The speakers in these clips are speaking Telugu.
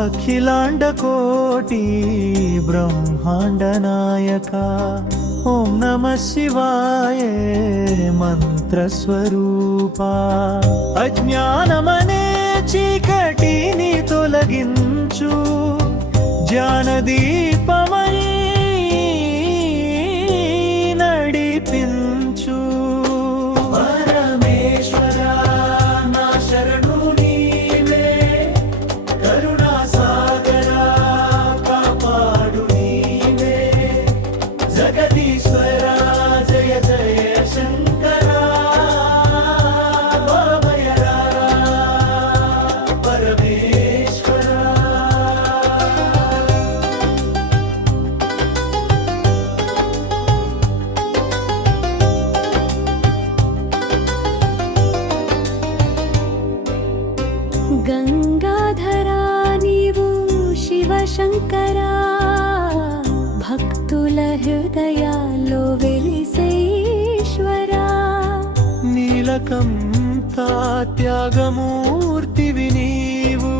अखिलांडकोटी ब्रह्मांड नायका ओम नमः शिवाय मंत्रस्वरूपा अज्ञानमने चीकटिनि तोलगिंचु ज्ञानदीपमై నడిపించు పరమేశ్వరా నా శరణు నీవే కరుణా సాగరా కాపాడు నీవే జగదీశ్వరా జయ జయ శంకరా భవభయరా పరమేశ్వరా గంగాధరా నీవు శివశంకరా భక్తుల హృదయాల్లో వెలిసే ఈశ్వరా నీలకంఠా త్యాగమూర్తివి నీవు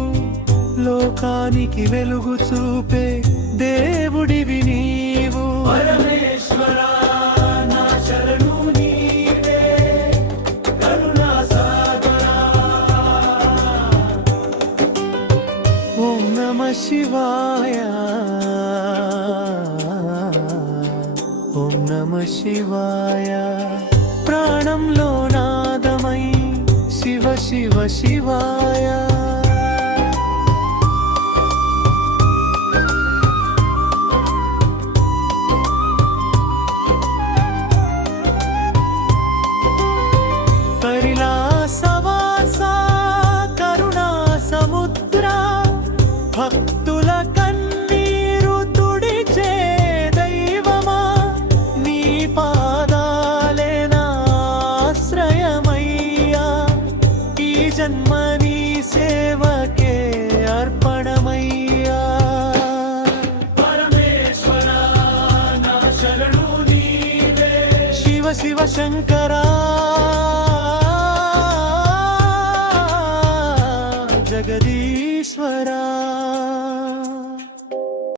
లోకానికి వెలుగు చూపే దేవుడివి నీవు పరమేశ్వరా నా శరణు నీవే కరుణా సాగరా ఓం నమః శివాయ ఓం నమః శివాయ ప్రాణంలో నాదమై శివ శివ శివాయ కైలాసవాసా కరుణా సముద్రా భక్తుల కన్నీరు తుడిచే దైవమా నీ పాదాలే నా ఆశ్రయమయ్యా ఈ జన్మ నీ సేవకే అర్పణమయ్యా పరమేశ్వరా నా శరణు నీవే శివ శివ శంకరా జగదీశ్వరా